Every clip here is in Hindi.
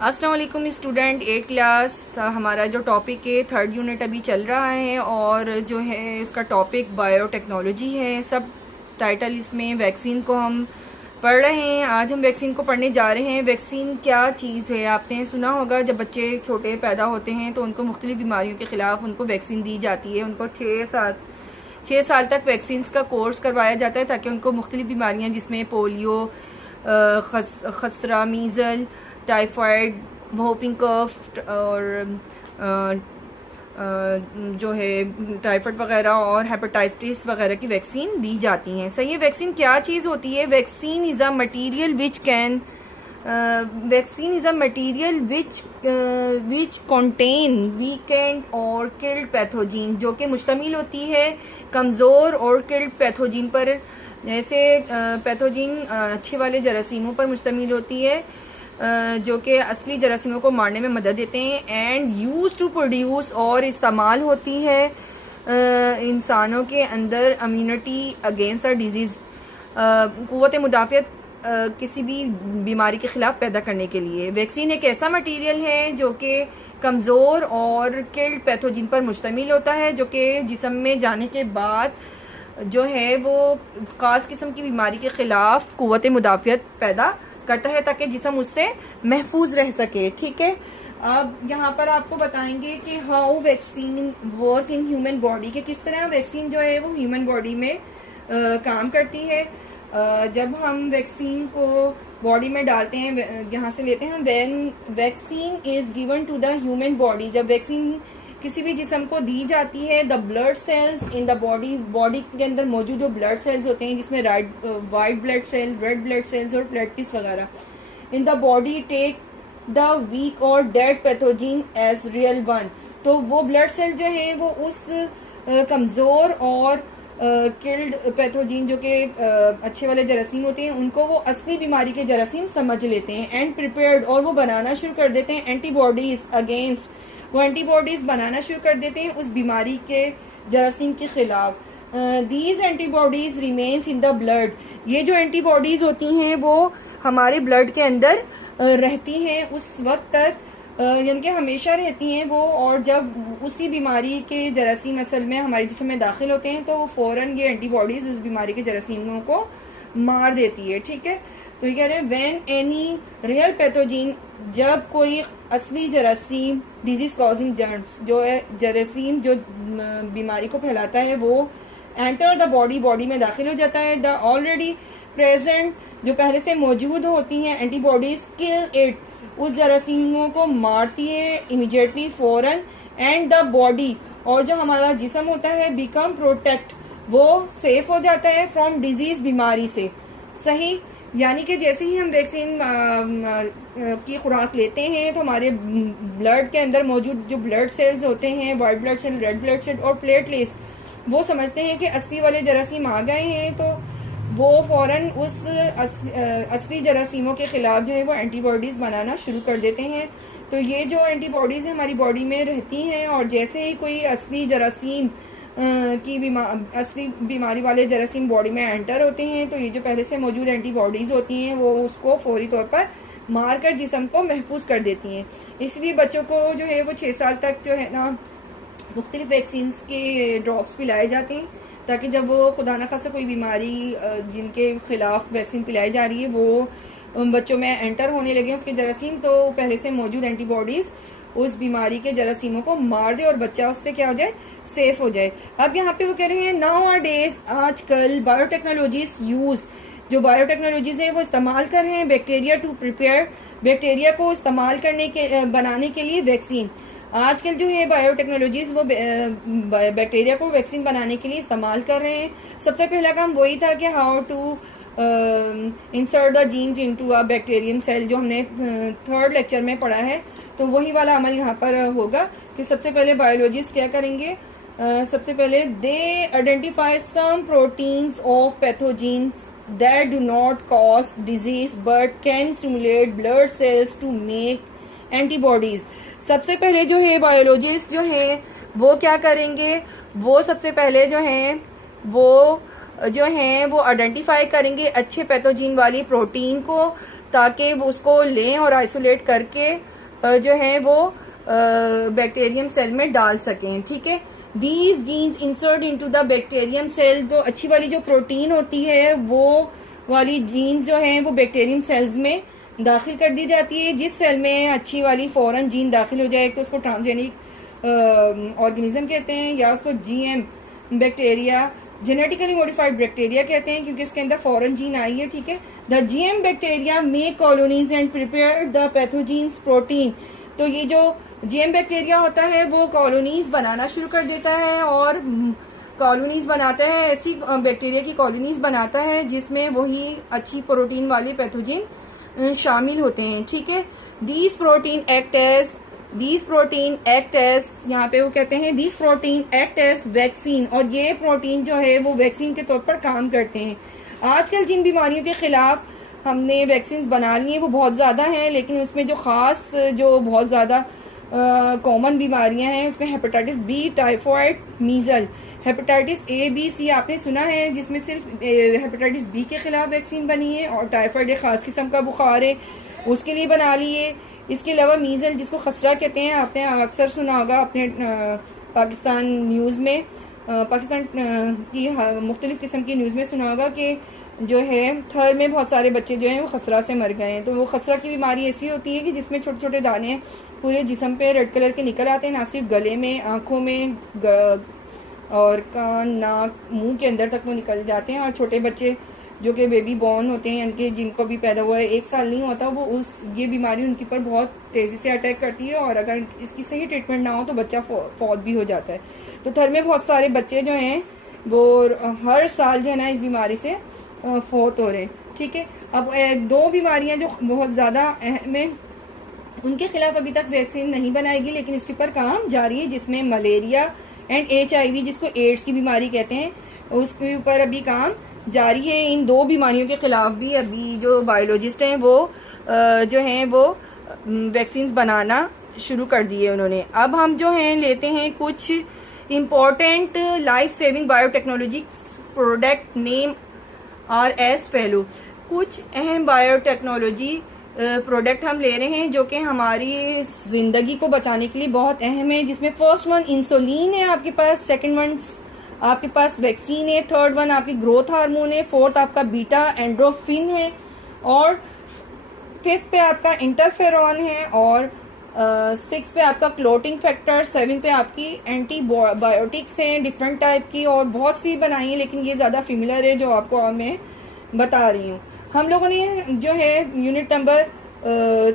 अस्सलाम वालेकुम स्टूडेंट 8 क्लास। हमारा जो टॉपिक है 3rd यूनिट अभी चल रहा है और जो है इसका टॉपिक बायोटेक्नोलॉजी है। सब टाइटल इसमें वैक्सीन को हम पढ़ रहे हैं। आज हम वैक्सीन को पढ़ने जा रहे हैं। वैक्सीन क्या चीज़ है? आपने सुना होगा जब बच्चे छोटे पैदा होते हैं तो उनको मुख्तलिफ बीमारियों के ख़िलाफ़ उनको वैक्सीन दी जाती है। उनको 6 साल तक वैक्सीन का कोर्स करवाया जाता है ताकि उनको मुख्तलिफ बीमारियाँ जिसमें पोलियो, खसरा, मीज़ल, टाइफाइड, वोपिंग कफ और जो है टाइफाइड वगैरह और हेपेटाइटिस वगैरह की वैक्सीन दी जाती हैं। सही है। वैक्सीन क्या चीज़ होती है? Vaccine is a material which contain weekend और किल्ड पैथोजीन, जो कि मुश्तमिल होती है कमज़ोर और किल्ड पैथोजीन पर। जैसे पैथोजीन अच्छे वाले जरासीमों पर मुश्तमिल होती है जो कि असली जरासीमों को मारने में मदद देते हैं। एंड यूज टू प्रोड्यूस और इस्तेमाल होती है इंसानों के अंदर इम्यूनिटी अगेंस्ट अ डिजीज़, क़ुव्वत मुदाफ़ियत किसी भी बीमारी के ख़िलाफ़ पैदा करने के लिए। वैक्सीन एक ऐसा मटीरियल है जो कि कमज़ोर और किल्ड पैथोजिन पर मुश्तमिल होता है, जो कि जिस्म में जाने के बाद जो है वो ख़ास किस्म की बीमारी के ख़िलाफ़ क़ुव्वत मुदाफ़ियत पैदा करता है ताकि जिस्म उससे महफूज रह सके। ठीक है। अब यहाँ पर आपको बताएंगे कि how vaccine work in human body, के किस तरह वैक्सीन जो है वो ह्यूमन बॉडी में काम करती है। जब हम वैक्सीन को बॉडी में डालते हैं, यहाँ से लेते हैं, when vaccine is given to the human body, जब वैक्सीन किसी भी जिस्म को दी जाती है, the blood cells in the body के अंदर मौजूद जो ब्लड सेल्स होते हैं जिसमें white blood cell, red blood cells और प्लेटलेट्स वगैरह, in the body take the weak और dead pathogen as real one. तो वो ब्लड सेल जो है वो उस कमज़ोर और किल्ड पैथोजीन जो कि अच्छे वाले जरासीम होते हैं उनको वो असली बीमारी के जरासीम समझ लेते हैं। एंड प्रिपेयर्ड, और वो बनाना शुरू कर देते हैं एंटीबॉडीज अगेंस्ट, वो एंटीबॉडीज बनाना शुरू कर देते हैं उस बीमारी के जरासीम के खिलाफ। These antibodies remains in the blood, ये जो एंटीबॉडीज होती हैं वो हमारे ब्लड के अंदर रहती हैं उस वक्त तक, यानी कि हमेशा रहती हैं वो। और जब उसी बीमारी के जरासीम असल में हमारे जिस्म में दाखिल होते हैं तो वो फ़ौरन ये एंटीबॉडीज उस बीमारी के जरासीमों को मार देती है। ठीक है। तो ये कह रहे हैं व्हेन एनी रियल पैथोजीन, जब कोई असली जरासीम, डिजीज कॉजिंग जर्म्स, जो है जरासीम जो बीमारी को फैलाता है, वो एंटर द बॉडी में दाखिल हो जाता है। द ऑलरेडी प्रेजेंट, जो पहले से मौजूद होती हैं एंटीबॉडीज, किल इट, उस जरासीमों को मारती है इमीडिएटली, फौरन। एंड द बॉडी, और जो हमारा जिस्म होता है, बिकम प्रोटेक्ट, वो सेफ हो जाता है फ्रॉम डिजीज, बीमारी से। सही। यानी कि जैसे ही हम वैक्सीन की खुराक लेते हैं तो हमारे ब्लड के अंदर मौजूद जो ब्लड सेल्स होते हैं, white blood cell, red blood cell और प्लेटलेट्स, वो समझते हैं कि असली वाले जरासीम आ गए हैं, तो वो फ़ौरन उस असली जरासीमों के ख़िलाफ़ जो है वो एंटीबॉडीज़ बनाना शुरू कर देते हैं। तो ये जो एंटीबॉडीज़ हमारी बॉडी में रहती हैं, और जैसे ही कोई असली जरासीम असली बीमारी वाले जरासीम बॉडी में एंटर होते हैं तो ये जो पहले से मौजूद एंटीबॉडीज़ होती हैं वो उसको फौरी तौर पर मार कर जिस्म को महफूज कर देती हैं। इसलिए बच्चों को जो है वो 6 साल तक जो है ना मुख्तलिफ वैक्सीन के ड्रॉप्स पिलाए जाते हैं ताकि जब वो खुदा न खास्ता कोई बीमारी जिनके खिलाफ वैक्सीन पिलाई जा रही है वो बच्चों में एंटर होने लगे उसके जरासीम, तो पहले से मौजूद एंटीबॉडीज़ उस बीमारी के जरासीमों को मार दे और बच्चा उससे क्या हो जाए, सेफ हो जाए। अब यहाँ पे वो कह रहे हैं नाउ आर डेज, आजकल बायोटेक्नोलॉजीज यूज, जो बायोटेक्नोलॉजीज है वो इस्तेमाल कर रहे हैं बैक्टीरिया टू प्रिपेयर, बैक्टीरिया को इस्तेमाल करने के बनाने के लिए वैक्सीन। आजकल जो है बायोटेक्नोलॉजीज वो बैक्टीरिया को वैक्सीन बनाने के लिए इस्तेमाल कर रहे हैं। सबसे पहला काम वही था कि how to insert the genes into a bacterium cell, जो हमने 3rd लेक्चर में पढ़ा है। तो वही वाला अमल यहाँ पर होगा कि सबसे पहले बायोलॉजिस्ट क्या करेंगे, सबसे पहले they identify some proteins of pathogens that do not cause disease but can stimulate blood cells to make antibodies. सबसे पहले जो है बायोलॉजिस्ट जो है वो क्या करेंगे, वो सबसे पहले जो है वो आइडेंटिफाई करेंगे अच्छे पैथोजीन वाली प्रोटीन को, ताकि वो उसको लें और आइसोलेट करके जो है वो बैक्टीरियम सेल में डाल सकें, ठीक है। These genes insert into the bacterium cell, तो अच्छी वाली जो प्रोटीन होती है वो वाली जीन्स जो हैं वो बैक्टीरियम सेल्स में दाखिल कर दी जाती है। जिस सेल में अच्छी वाली फौरन जीन दाखिल हो जाए तो उसको ट्रांसजेनिक ऑर्गेनिज्म कहते हैं, या उसको GM bacteria, genetically modified bacteria कहते हैं, क्योंकि उसके अंदर फॉरेन जीन आई है, ठीक है। The GM bacteria make colonies and prepare the pathogens protein, तो ये जो जीएम बैक्टीरिया होता है वो कॉलोनीज बनाना शुरू कर देता है और कॉलोनीज बनाता है, ऐसी बैक्टीरिया की कॉलोनीज बनाता है जिसमें वही अच्छी प्रोटीन वाले पैथोजिन शामिल होते हैं, ठीक है। दीज प्रोटीन एक्ट एज यहाँ पे वो कहते हैं these protein act as vaccine, और ये प्रोटीन जो है वो वैक्सीन के तौर पर काम करते हैं। आजकल जिन बीमारियों के खिलाफ हमने वैक्सीन बना ली हैं वो बहुत ज़्यादा हैं, लेकिन उसमें जो ख़ास जो बहुत ज़्यादा कॉमन बीमारियां हैं उसमें hepatitis B, typhoid, measle, hepatitis A, B, C आपने सुना है, जिसमें सिर्फ हेपेटाइटिस बी के खिलाफ वैक्सीन बनी है, और टाइफॉइड एक ख़ास किस्म का बुखार है उसके लिए बना ली है। इसके अलावा मीजल जिसको खसरा कहते हैं, आपने अक्सर सुना होगा अपने पाकिस्तान न्यूज़ में, पाकिस्तान की मुख्तलिफ़ किस्म की न्यूज़ में सुना होगा कि जो है थर में बहुत सारे बच्चे जो हैं वो खसरा से मर गए हैं। तो वो खसरा की बीमारी ऐसी होती है कि जिसमें छोटे छोटे दाने पूरे जिस्म पे रेड कलर के निकल आते हैं, ना सिर्फ गले में, आँखों में और कान, नाक, मुंह के अंदर तक वो निकल जाते हैं। और छोटे बच्चे जो कि बेबी बॉर्न होते हैं, यानी कि जिनको भी पैदा हुआ है 1 साल नहीं होता, वो ये बीमारी उनके ऊपर बहुत तेज़ी से अटैक करती है, और अगर इसकी सही ट्रीटमेंट ना हो तो बच्चा फौत भी हो जाता है। तो थर में बहुत सारे बच्चे जो हैं वो हर साल जो है ना इस बीमारी से फौत हो रहे हैं, ठीक है। अब 2 बीमारियां जो बहुत ज़्यादा अहम है उनके खिलाफ अभी तक वैक्सीन नहीं बनाएगी, लेकिन इसके ऊपर काम जारी है, जिसमें मलेरिया एंड HIV जिसको एड्स की बीमारी कहते हैं उसके ऊपर अभी काम जारी है। इन 2 बीमारियों के खिलाफ भी अभी जो बायोलॉजिस्ट हैं वो जो हैं वो वैक्सीन बनाना शुरू कर दिए उन्होंने। अब हम जो हैं लेते हैं कुछ important life saving biotechnology product name are as follow. कुछ अहम बायोटेक्नोलॉजी प्रोडक्ट हम ले रहे हैं जो कि हमारी जिंदगी को बचाने के लिए बहुत अहम है, जिसमें फर्स्ट वन इंसुलिन है आपके पास, सेकंड वन आपके पास वैक्सीन है, थर्ड वन आपकी ग्रोथ हार्मोन है, फोर्थ आपका बीटा एंड्रोफिन है, और फिफ्थ पे आपका इंटरफेरॉन है, और 6 पे आपका क्लोटिंग फैक्टर, 7 पे आपकी एंटीबायोटिक्स हैं डिफरेंट टाइप की, और बहुत सी बनाई है, लेकिन ये ज़्यादा फेमिलियर है जो आपको मैं बता रही हूँ। हम लोगों ने जो है यूनिट नंबर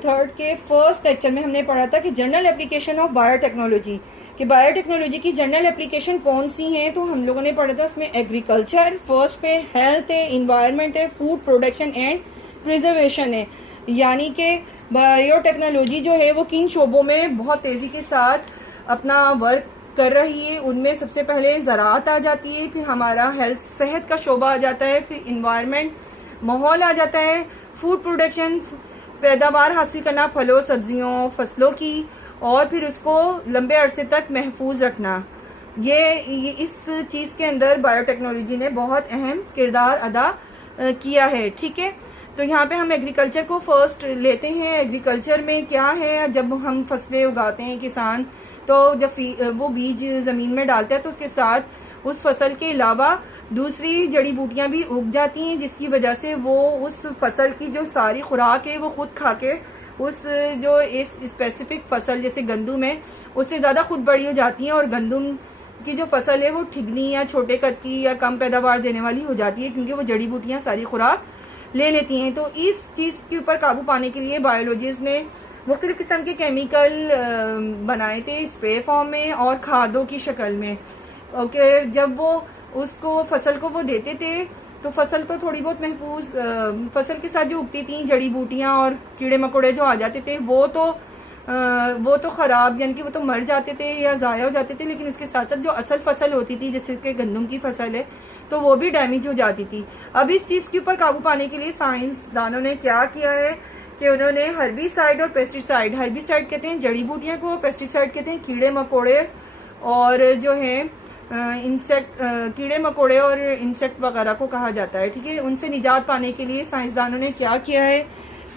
3 के फर्स्ट लेक्चर में हमने पढ़ा था कि जनरल एप्लीकेशन ऑफ बायोटेक्नोलॉजी, कि बायोटेक्नोलॉजी की जनरल एप्लीकेशन कौन सी हैं, तो हम लोगों ने पढ़ा था उसमें एग्रीकल्चर, फर्स्ट पे हेल्थ है, इन्वायरमेंट है, फूड प्रोडक्शन एंड प्रिजर्वेशन है। यानी कि बायोटेक्नोलॉजी जो है वो किन शोबों में बहुत तेज़ी के साथ अपना वर्क कर रही है, उनमें सबसे पहले ज़राअत आ जाती है, फिर हमारा हेल्थ सेहत का शोबा आ जाता है, फिर इन्वायरमेंट माहौल आ जाता है, फूड प्रोडक्शन पैदावार हासिल करना फलों सब्जियों फसलों की, और फिर उसको लंबे अरसे तक महफूज रखना। ये इस चीज़ के अंदर बायोटेक्नोलॉजी ने बहुत अहम किरदार अदा किया है, ठीक है। तो यहाँ पे हम एग्रीकल्चर को फर्स्ट लेते हैं। एग्रीकल्चर में क्या है, जब हम फसलें उगाते हैं किसान, तो जब वो बीज ज़मीन में डालता है तो उसके साथ उस फसल के अलावा दूसरी जड़ी बूटियां भी उग जाती हैं, जिसकी वजह से वो उस फसल की जो सारी खुराक है वो खुद खा के उस जो इस स्पेसिफिक फसल जैसे गंदम है उससे ज़्यादा खुद बड़ी हो जाती हैं, और गंदम की जो फसल है वो ठिगनी या छोटे कद की या कम पैदावार देने वाली हो जाती है, क्योंकि वो जड़ी बूटियां सारी खुराक ले लेती हैं। तो इस चीज़ के ऊपर काबू पाने के लिए बायोलॉजिस्ट ने मुख्तलिफ किस्म के केमिकल बनाए थे स्प्रे फॉर्म में और खादों की शक्ल में। ओके, जब वो उसको फसल को वो देते थे तो फसल तो थोड़ी बहुत महफूज, फसल के साथ जो उगती थी जड़ी बूटियां और कीड़े मकोड़े जो आ जाते थे वो तो ख़राब, यानी कि वो तो मर जाते थे या ज़ाया हो जाते थे, लेकिन उसके साथ साथ जो असल फसल होती थी जैसे कि गंदम की फसल है तो वो भी डैमेज हो जाती थी। अब इस चीज़ के ऊपर काबू पाने के लिए साइंसदानों ने क्या किया है कि उन्होंने हर्बिसाइड और पेस्टिसाइड, हर्बिसाइड कहते हैं जड़ी बूटियां को, पेस्टिसाइड कहते हैं कीड़े मकोड़े और जो है इंसेक्ट, कीड़े मकोड़े और इंसेक्ट वगैरह को कहा जाता है, ठीक है। उनसे निजात पाने के लिए साइंसदानों ने क्या किया है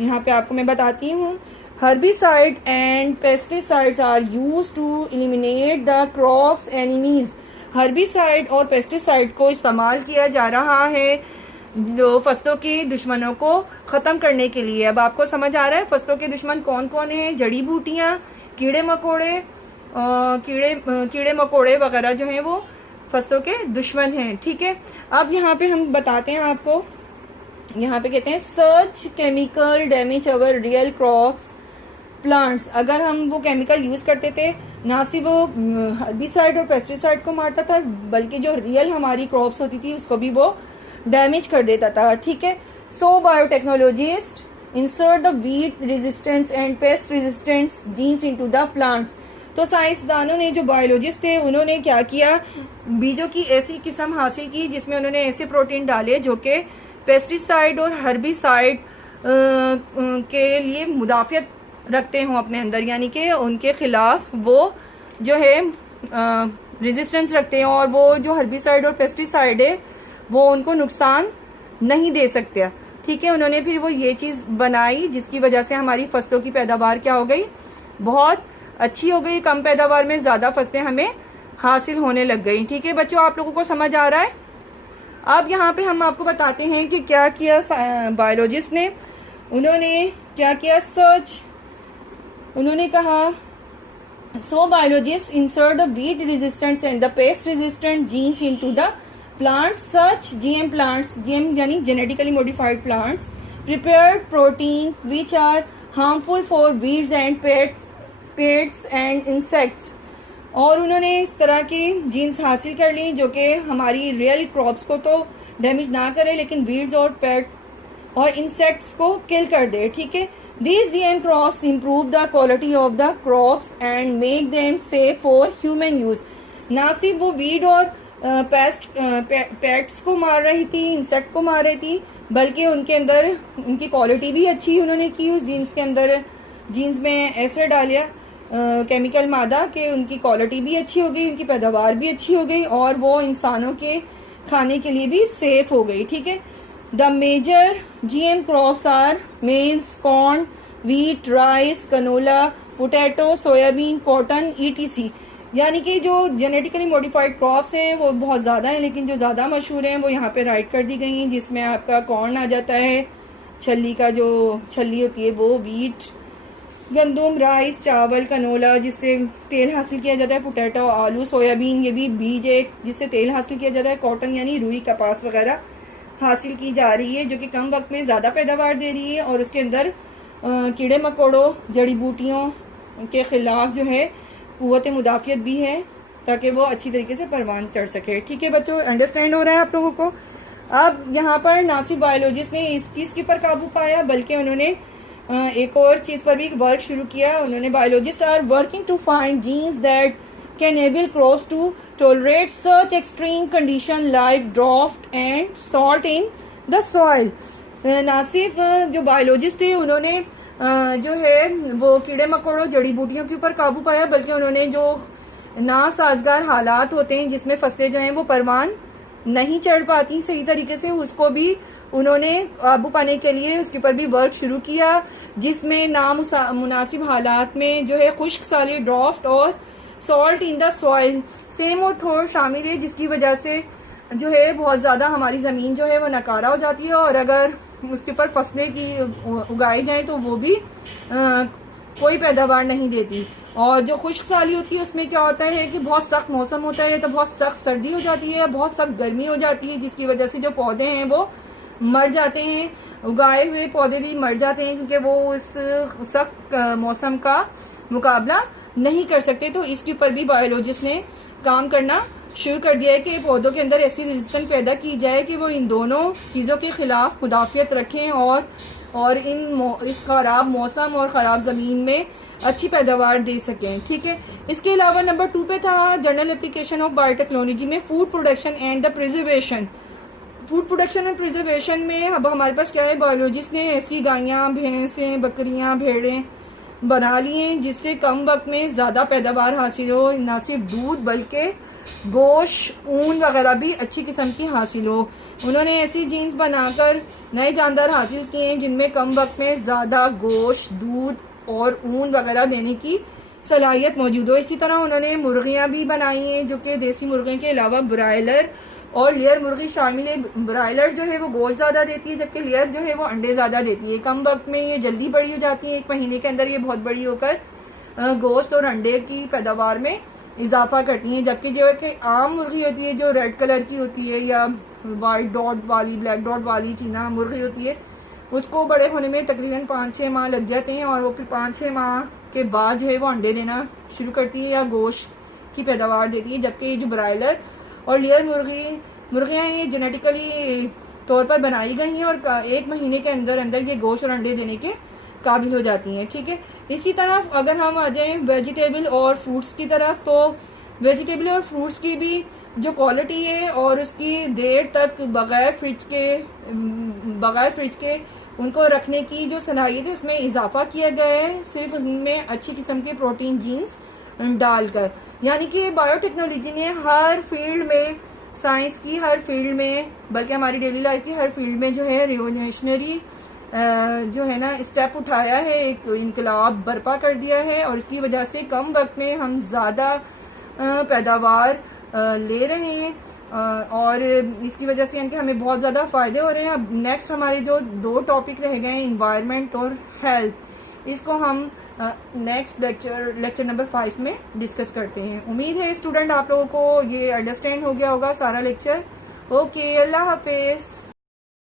यहाँ पे आपको मैं बताती हूँ। herbicide and pesticides are used to eliminate the crops enemies। herbicide और pesticide को इस्तेमाल किया जा रहा है जो फसलों के दुश्मनों को ख़त्म करने के लिए। अब आपको समझ आ रहा है फसलों के दुश्मन कौन कौन हैं? जड़ी बूटियाँ, कीड़े मकोड़े, कीड़े मकोड़े वगैरह जो हैं वो फसलों के दुश्मन हैं। ठीक है, अब यहाँ पे हम बताते हैं आपको, यहाँ पे कहते हैं such chemical damage our real crops plants. अगर हम वो केमिकल यूज करते थे, ना सिर्फ वो हर्बिसाइड और पेस्टिसाइड को मारता था बल्कि जो रियल हमारी क्रॉप्स होती थी उसको भी वो डैमेज कर देता था। ठीक है, so biotechnologist insert the weed resistance and pest resistance genes into the plants. तो साइंसदानों ने, जो बायोलॉजिस्ट थे, उन्होंने क्या किया, बीजों की ऐसी किस्म हासिल की जिसमें उन्होंने ऐसे प्रोटीन डाले जो कि पेस्टिसाइड और हर्बिसाइड के लिए मुदाफियत रखते हों अपने अंदर, यानी कि उनके खिलाफ वो जो है रेजिस्टेंस रखते हैं और वो जो हर्बिसाइड और पेस्टिसाइड है वो उनको नुकसान नहीं दे सकते। ठीक है, उन्होंने फिर वो ये चीज़ बनाई जिसकी वजह से हमारी फसलों की पैदावार क्या हो गई, बहुत अच्छी हो गई। कम पैदावार में ज़्यादा फसलें हमें हासिल होने लग गई। ठीक है बच्चों, आप लोगों को समझ आ रहा है? अब यहाँ पे हम आपको बताते हैं कि क्या किया बायोलॉजिस्ट ने। उन्होंने क्या किया, सर्च, उन्होंने कहा so biologist insert the weed resistant and the pest resistant genes into the plants such GM plants, GM यानी genetically modified plants prepared protein which are harmful for weeds and pests and insects. और उन्होंने इस तरह की जीन्स हासिल कर ली जो कि हमारी रियल क्रॉप्स को तो डैमेज ना करे लेकिन वीड्स और पेट और इंसेक्ट्स को किल कर दे। ठीक है, these GM crops improve the quality of the crops and make them safe for human use। ना सिर्फ वो वीड और पेट्स को मार रही थी, इंसेक्ट को मार रही थी, बल्कि उनके अंदर उनकी क्वालिटी भी अच्छी उन्होंने की। उस जीन्स के अंदर, जीन्स में ऐसे डालिया केमिकल मादा कि उनकी क्वालिटी भी अच्छी हो गई, उनकी पैदावार भी अच्छी हो गई और वो इंसानों के खाने के लिए भी सेफ हो गई। ठीक है, the major GM crops are maize, corn, wheat, rice, canola, potato, soybean, cotton, ETC। यानी कि जो जेनेटिकली मॉडिफाइड क्रॉप्स हैं वो बहुत ज़्यादा हैं, लेकिन जो ज़्यादा मशहूर हैं वो यहाँ पे राइट कर दी गई हैं, जिसमें आपका कॉर्न आ जाता है, छल्ली का जो छल्ली होती है वो, वीट, गंदम, राइस, चावल, कनोला जिससे तेल हासिल किया जाता है, पोटैटो, आलू, सोयाबीन ये भी बीज है जिससे तेल हासिल किया जाता है, कॉटन यानी रुई, कपास वगैरह हासिल की जा रही है जो कि कम वक्त में ज़्यादा पैदावार दे रही है और उसके अंदर कीड़े मकोड़ों, जड़ी बूटियों के ख़िलाफ़ जो है क़ुव्वत मुदाफ़ियत भी है ताकि वो अच्छी तरीके से परवान चढ़ सके। ठीक है बच्चों, अंडरस्टैंड हो रहा है आप लोगों को? अब यहाँ पर ना सिर्फ बायोलॉजिस्ट ने इस चीज़ के ऊपर काबू पाया बल्कि उन्होंने एक और चीज़ पर भी वर्क शुरू किया। उन्होंने biologist are working to find genes that can enable crops to tolerate such extreme condition like drought and salt in the soil। ना सिर्फ जो बायोलॉजिस्ट थे उन्होंने जो है वो कीड़े मकोड़ों, जड़ी बूटियों के ऊपर काबू पाया, बल्कि उन्होंने जो नासाजगार हालात होते हैं जिसमें फसलें जो हैं वो परवान नहीं चढ़ पाती सही तरीके से, उसको भी उन्होंने काबू पाने के लिए उसके ऊपर भी वर्क शुरू किया, जिसमें नामुनासिब हालात में जो है खुश्क साली, ड्राफ्ट और salt in the soil, same और थोड़ शामिल है, जिसकी वजह से जो है बहुत ज़्यादा हमारी ज़मीन जो है वो नकारा हो जाती है और अगर उसके ऊपर फसलें की उगाई जाएं तो वो भी कोई पैदावार नहीं देती। और जो खुश्क साली होती है उसमें क्या होता है कि बहुत सख्त मौसम होता है, तो बहुत सख्त सर्दी हो जाती है, बहुत सख्त गर्मी हो जाती है, जिसकी वजह से जो पौधे हैं वो मर जाते हैं, उगाए हुए पौधे भी मर जाते हैं क्योंकि वो इस सख्त मौसम का मुकाबला नहीं कर सकते। तो इसके ऊपर भी बायोलॉजिस्ट ने काम करना शुरू कर दिया है कि पौधों के अंदर ऐसी रेजिस्टेंस पैदा की जाए कि वो इन दोनों चीज़ों के खिलाफ मुदाफियत रखें और इस ख़राब मौसम और ख़राब ज़मीन में अच्छी पैदावार दे सकें। ठीक है, इसके अलावा नंबर 2 पे था जनरल एप्लीकेशन ऑफ बायोटेक्नोलॉजी में food production and the preservation. Food production and preservation में अब हमारे पास क्या है, बायोलॉजिस्ट ने ऐसी गायें, भैंसें, बकरियां, भेड़ें बना ली हैं जिससे कम वक्त में ज़्यादा पैदावार हासिल हो, ना सिर्फ दूध बल्कि गोश्त, ऊन वगैरह भी अच्छी किस्म की हासिल हो। उन्होंने ऐसी जीन्स बनाकर नए जानदार हासिल किए हैं जिनमें कम वक्त में ज़्यादा गोश्त, दूध और ऊन वगैरह देने की सलाहियत मौजूद हो। इसी तरह उन्होंने मुर्गियां भी बनाई हैं जो कि देसी मुर्गियों के अलावा ब्रायलर और लेयर मुर्गी शामिल है। ब्रायलर जो है वो गोश्त ज़्यादा देती है, जबकि लेयर जो है वो अंडे ज़्यादा देती है। कम वक्त में ये जल्दी बड़ी हो जाती है, 1 महीने के अंदर ये बहुत बड़ी होकर गोश्त और अंडे की पैदावार में इजाफा करती हैं। जबकि जो है कि आम मुर्गी होती है जो रेड कलर की होती है या वाइट डॉट वाली, ब्लैक डॉट वाली चीना मुर्गी होती है, उसको बड़े होने में तकरीबन 5-6 माह लग जाते हैं और वो फिर 5-6 माह के बाद जो है वो अंडे देना शुरू करती है या गोश्त की पैदावार देती है। जबकि ये जो ब्रायलर और लेयर मुर्गियाँ ये जेनेटिकली तौर पर बनाई गई हैं और 1 महीने के अंदर अंदर ये गोश्त और अंडे देने के काबिल हो जाती हैं। ठीक है, इसी तरह अगर हम आ जाएं वेजिटेबल और फ्रूट्स की तरफ, तो वेजिटेबल और फ्रूट्स की भी जो क्वालिटी है और उसकी देर तक बगैर फ्रिज के उनको रखने की जो सलाहियत है उसमें इजाफा किया गया है, सिर्फ उसमें अच्छी किस्म के प्रोटीन जीन्स डालकर। यानी कि बायोटेक्नोलॉजी ने हर फील्ड में, साइंस की हर फील्ड में, बल्कि हमारी डेली लाइफ की हर फील्ड में जो है रिवोल्यूशनरी जो है ना स्टेप उठाया है, एक इनकलाब बर्पा कर दिया है और इसकी वजह से कम वक्त में हम ज़्यादा पैदावार ले रहे हैं और इसकी वजह से यानी हमें बहुत ज़्यादा फ़ायदे हो रहे हैं। अब नेक्स्ट हमारे जो 2 टॉपिक रह गए हैं, इन्वायरमेंट और हेल्थ, इसको हम नेक्स्ट लेक्चर नंबर 5 में डिस्कस करते हैं। उम्मीद है स्टूडेंट आप लोगों को ये अंडरस्टैंड हो गया होगा सारा लेक्चर। ओके, अल्लाह हाफिज़।